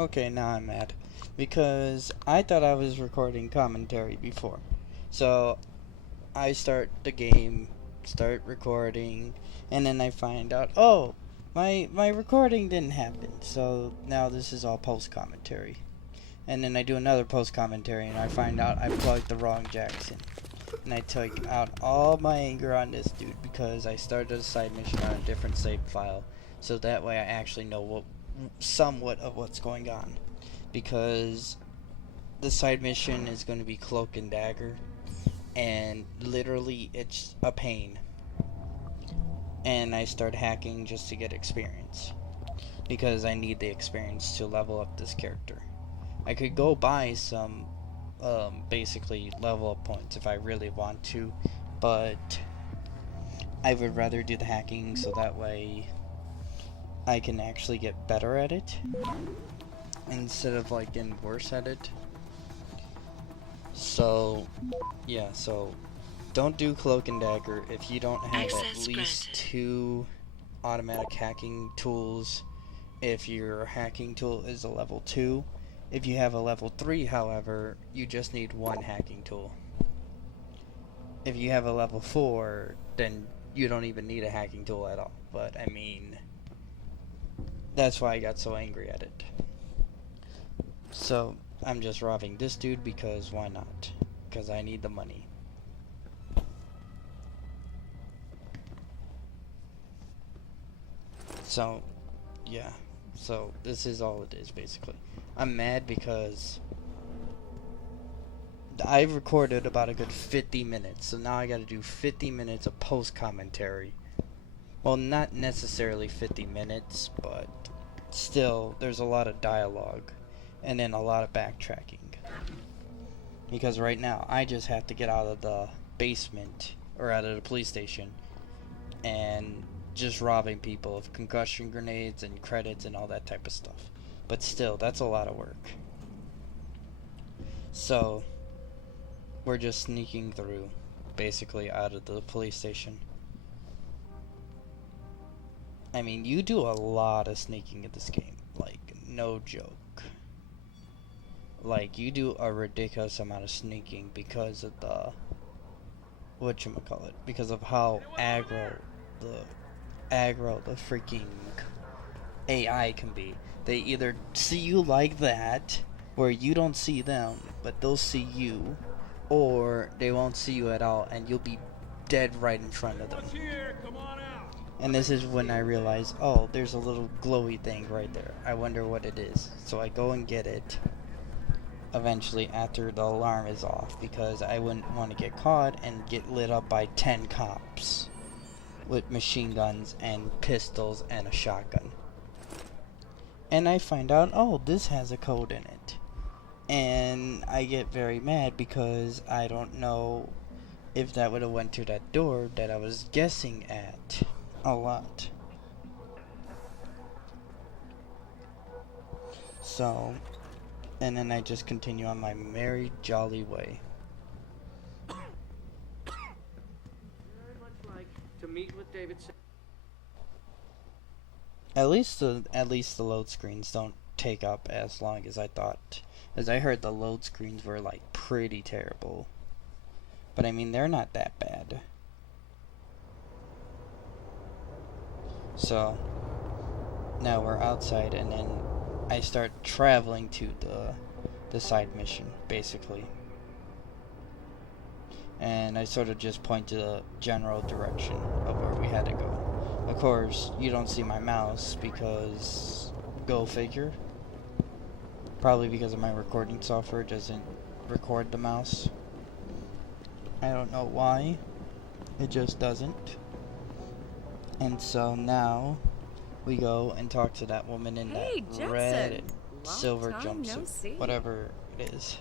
Okay, now I'm mad. Because I thought I was recording commentary before. So I start the game, start recording, and then I find out, oh, my recording didn't happen. So now this is all post commentary. And then I do another post commentary and I find out I plugged the wrong jacks in. And I take out all my anger on this dude because I started a side mission on a different save file. So that way I actually know somewhat of what's going on. Because the side mission is going to be Cloak and Dagger. And literally it's a pain. And I start hacking just to get experience. Because I need the experience to level up this character. I could go buy some basically level up points if I really want to, but I would rather do the hacking so that way I can actually get better at it instead of like getting worse at it. So yeah, so don't do Cloak and Dagger if you don't have at least 2 automatic hacking tools. If your hacking tool is a level 2, if you have a level 3, however, you just need 1 hacking tool. If you have a level 4, then you don't even need a hacking tool at all. But, I mean, that's why I got so angry at it. So, I'm just robbing this dude because why not? Because I need the money. So, yeah. So, this is all it is, basically. I'm mad because I recorded about a good 50 minutes, so now I gotta do 50 minutes of post-commentary. Well, not necessarily 50 minutes, but still, there's a lot of dialogue, and then a lot of backtracking. Because right now, I just have to get out of the basement, or out of the police station, and just robbing people of concussion grenades and credits and all that type of stuff. But still, that's a lot of work. So, we're just sneaking through, basically, out of the police station. I mean, you do a lot of sneaking in this game. Like, no joke. Like, you do a ridiculous amount of sneaking because of the... whatchamacallit? Because of how aggro the freaking AI can be. They either see you like that, where you don't see them, but they'll see you, or they won't see you at all, and you'll be dead right in front of them. And this is when I realize, oh, there's a little glowy thing right there. I wonder what it is. So I go and get it, eventually, after the alarm is off, because I wouldn't want to get caught and get lit up by 10 cops with machine guns and pistols and a shotgun. And I find out, oh, this has a code in it. And I get very mad because I don't know if that would have went to that door that I was guessing at a lot. So, and then I just continue on my merry jolly way. Very much like to meet with David. At least the load screens don't take up as long as I thought. As I heard the load screens were like pretty terrible. But I mean, they're not that bad. So now we're outside, and then I start traveling to the side mission, basically. And I sort of just point to the general direction of where we had to go. Of course, you don't see my mouse because, go figure. Probably because of my recording software doesn't record the mouse. I don't know why. It just doesn't. And so now we go and talk to that woman in that Jensen. red and Long silver time no jumpsuit. see. Whatever it is.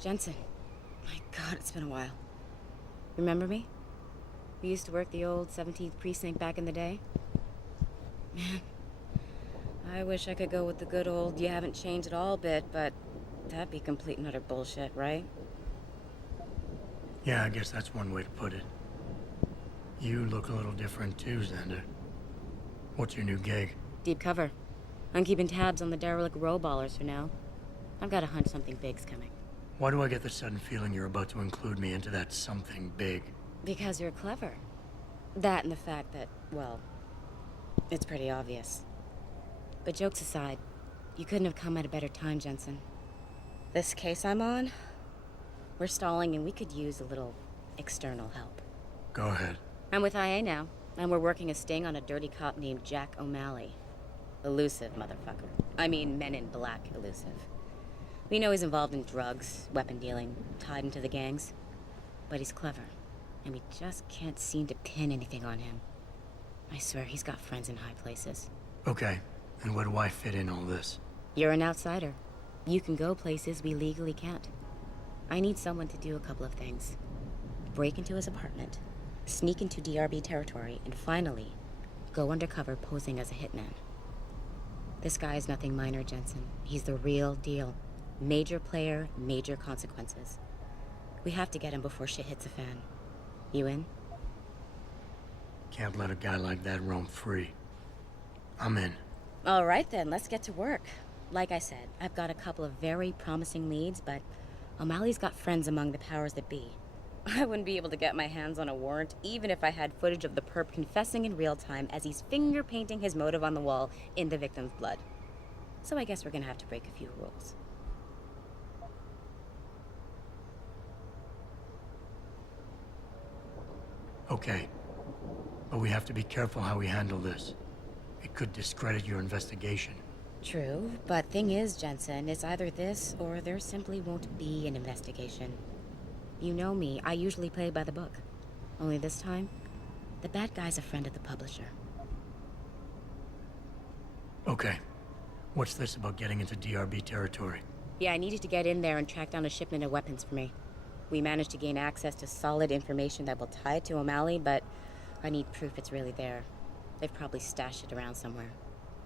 Jensen. My God, it's been a while. Remember me? We used to work the old 17th precinct back in the day. Man, I wish I could go with the good old you haven't changed at all bit, but that'd be complete and utter bullshit, right? Yeah, I guess that's one way to put it. You look a little different too, Xander. What's your new gig? Deep cover. I'm keeping tabs on the derelict row ballers for now. I've got a hunch something big's coming. Why do I get the sudden feeling you're about to include me into that something big? Because you're clever. That and the fact that, well, it's pretty obvious. But jokes aside, you couldn't have come at a better time, Jensen. This case I'm on, we're stalling and we could use a little external help. Go ahead. I'm with IA now, and we're working a sting on a dirty cop named Jack O'Malley. Elusive motherfucker. I mean, Men in Black elusive. We know he's involved in drugs, weapon dealing, tied into the gangs. But he's clever, and we just can't seem to pin anything on him. I swear he's got friends in high places. Okay, and where do I fit in all this? You're an outsider. You can go places we legally can't. I need someone to do a couple of things. Break into his apartment, sneak into DRB territory, and finally, go undercover posing as a hitman. This guy is nothing minor, Jensen. He's the real deal. Major player, major consequences. We have to get him before shit hits the fan. You in? Can't let a guy like that roam free. I'm in. All right then, let's get to work. Like I said, I've got a couple of very promising leads, but O'Malley's got friends among the powers that be. I wouldn't be able to get my hands on a warrant even if I had footage of the perp confessing in real time as he's finger painting his motive on the wall in the victim's blood. So I guess we're gonna have to break a few rules. Okay. But we have to be careful how we handle this. It could discredit your investigation. True, but thing is, Jensen, it's either this or there simply won't be an investigation. You know me, I usually play by the book. Only this time, the bad guy's a friend of the publisher. Okay. What's this about getting into DRB territory? Yeah, I needed to get in there and track down a shipment of weapons for me. We managed to gain access to solid information that will tie it to O'Malley, but I need proof it's really there. They've probably stashed it around somewhere.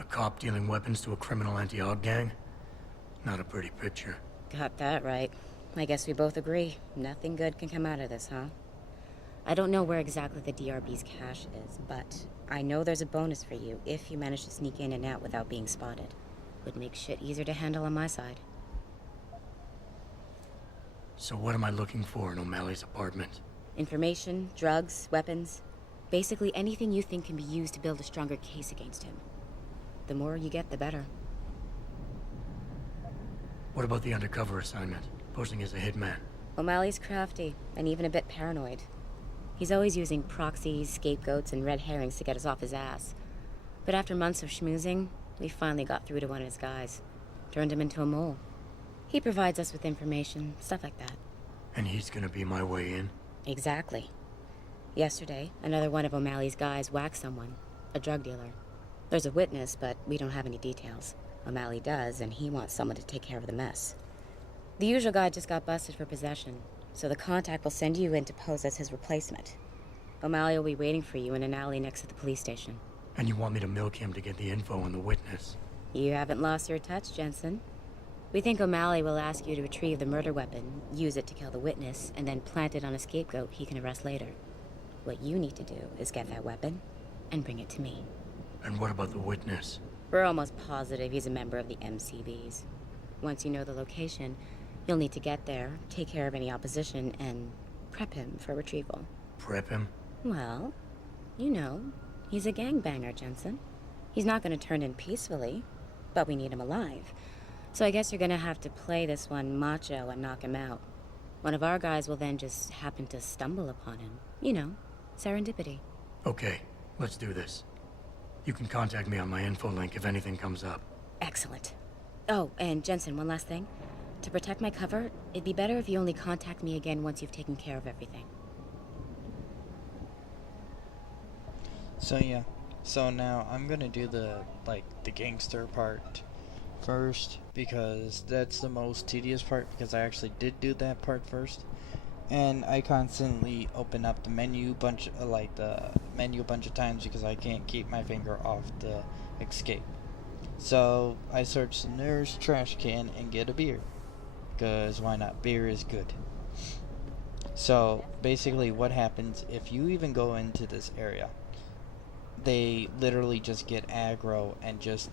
A cop dealing weapons to a criminal anti-Aug gang? Not a pretty picture. Got that right. I guess we both agree. Nothing good can come out of this, huh? I don't know where exactly the DRB's cache is, but I know there's a bonus for you if you manage to sneak in and out without being spotted. Would make shit easier to handle on my side. So what am I looking for in O'Malley's apartment? Information, drugs, weapons. Basically anything you think can be used to build a stronger case against him. The more you get, the better. What about the undercover assignment? Posing as a hitman? O'Malley's crafty, and even a bit paranoid. He's always using proxies, scapegoats, and red herrings to get us off his ass. But after months of schmoozing, we finally got through to one of his guys. Turned him into a mole. He provides us with information, stuff like that. And he's gonna be my way in? Exactly. Yesterday, another one of O'Malley's guys whacked someone, a drug dealer. There's a witness, but we don't have any details. O'Malley does, and he wants someone to take care of the mess. The usual guy just got busted for possession, so the contact will send you in to pose as his replacement. O'Malley will be waiting for you in an alley next to the police station. And you want me to milk him to get the info on the witness? You haven't lost your touch, Jensen. We think O'Malley will ask you to retrieve the murder weapon, use it to kill the witness, and then plant it on a scapegoat he can arrest later. What you need to do is get that weapon and bring it to me. And what about the witness? We're almost positive he's a member of the MCBs. Once you know the location, you'll need to get there, take care of any opposition, and prep him for retrieval. Prep him? Well, you know, he's a gangbanger, Jensen. He's not going to turn in peacefully, but we need him alive. So I guess you're going to have to play this one macho and knock him out. One of our guys will then just happen to stumble upon him. You know, serendipity. Okay, let's do this. You can contact me on my info link if anything comes up. Excellent. Oh, and Jensen, one last thing. To protect my cover, it'd be better if you only contact me again once you've taken care of everything. So yeah. So now I'm gonna do the gangster part first, because that's the most tedious part, because I actually did do that part first. And I constantly open up the menu a bunch of times because I can't keep my finger off the escape. So I search the nearest trash can and get a beer, because why not? Beer is good. So basically what happens if you even go into this area, they literally just get aggro and just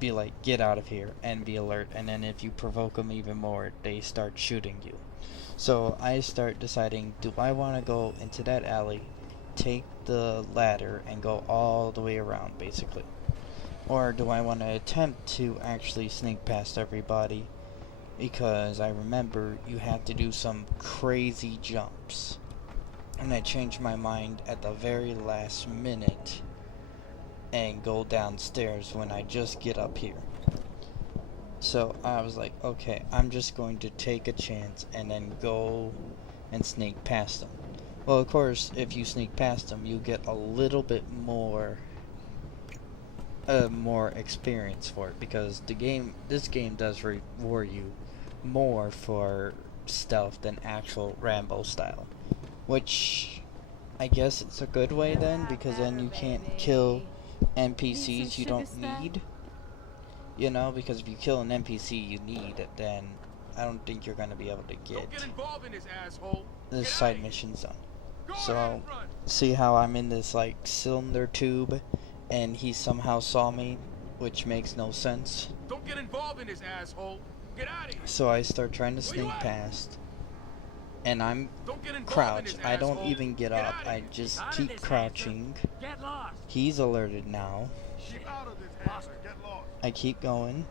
be like, get out of here, and be alert. And then if you provoke them even more, they start shooting you. So I start deciding, do I want to go into that alley, take the ladder, and go all the way around, basically? Or do I want to attempt to actually sneak past everybody? Because I remember you have to do some crazy jumps. And I changed my mind at the very last minute and go downstairs when I just get up here. So I was like, okay, I'm just going to take a chance and then go and sneak past them. Well, of course, if you sneak past them, you get a little bit more experience for it, because this game does reward you more for stealth than actual Rambo style, which I guess it's a good way then, because then you can't kill NPCs you don't need, you know, because if you kill an NPC you need, then I don't think you're going to be able to get this side missions done. So see how I'm in this like cylinder tube and he somehow saw me, which makes no sense. Don't get involved in this, asshole. Get out of here. So I start trying to sneak past, and I'm crouched. I don't even get up. I just keep crouching. Get lost. He's alerted now. Get out of this, bastard. Get lost. I keep going,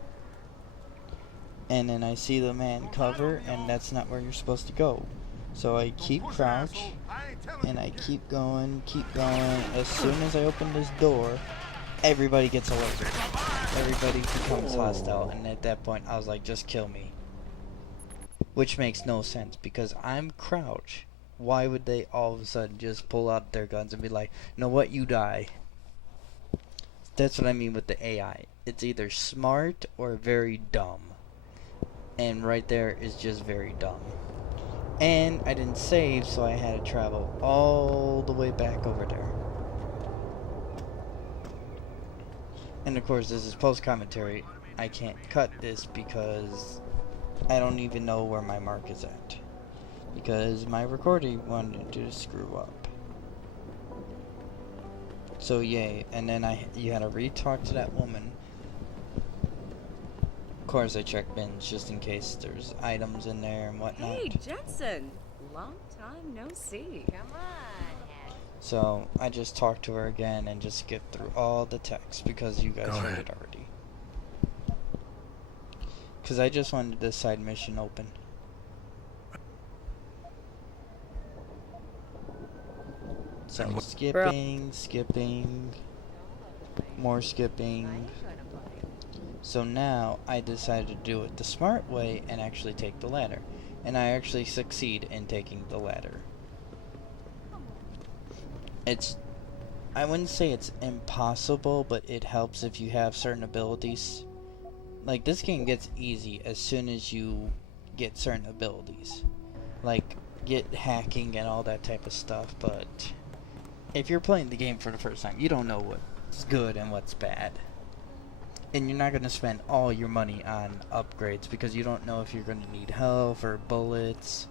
and then I see the man cover, and that's not where you're supposed to go. So I keep crouched, and I keep going. As soon as I open this door, everybody gets alerted. Everybody becomes hostile, and at that point I was like, just kill me. Which makes no sense, because I'm crouched. Why would they all of a sudden just pull out their guns and be like, know what, you die? That's what I mean with the AI. It's either smart or very dumb. And right there is just very dumb. And I didn't save, so I had to travel all the way back over there. And of course, this is post-commentary. I can't cut this because I don't even know where my mark is at. Because my recording wanted to screw up. So yay, and then you had to re-talk to that woman. Of course I check bins just in case there's items in there and whatnot. Hey, Jensen. Long time no see. Come on. So I just talked to her again and just skipped through all the text because you guys heard it already. Because I just wanted this side mission open. So skipping, more skipping. So now I decided to do it the smart way and actually take the ladder. And I actually succeed in taking the ladder. I wouldn't say it's impossible, but it helps if you have certain abilities. Like, this game gets easy as soon as you get certain abilities. Like, get hacking and all that type of stuff, but if you're playing the game for the first time, you don't know what's good and what's bad. And you're not going to spend all your money on upgrades because you don't know if you're going to need health or bullets.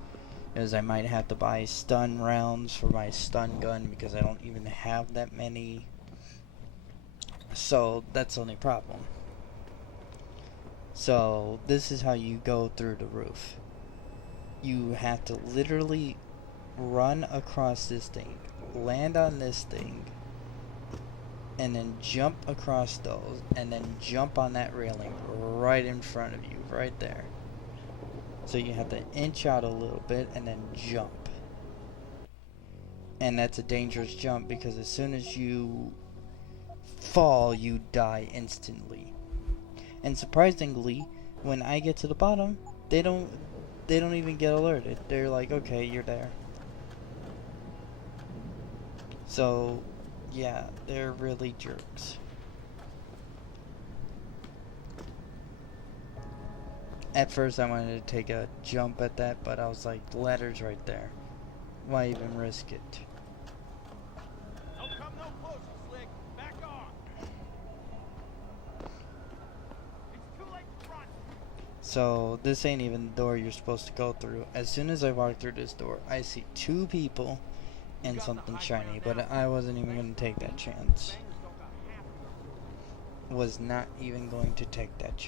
Because I might have to buy stun rounds for my stun gun because I don't even have that many. So that's the only problem. So this is how you go through the roof. You have to literally run across this thing, land on this thing, and then jump across those, and then jump on that railing right in front of you, right there. So you have to inch out a little bit and then jump. And that's a dangerous jump because as soon as you fall, you die instantly. And surprisingly, when I get to the bottom, they don't even get alerted. They're like, okay, you're there. So yeah, they're really jerks. At first I wanted to take a jump at that, but I was like, the ladder's right there. Why even risk it? Don't come no closer, Slick. Back off. It's too late to run. So this ain't even the door you're supposed to go through. As soon as I walk through this door, I see two people and something shiny, but I wasn't even going to take that chance. was not even going to take that chance.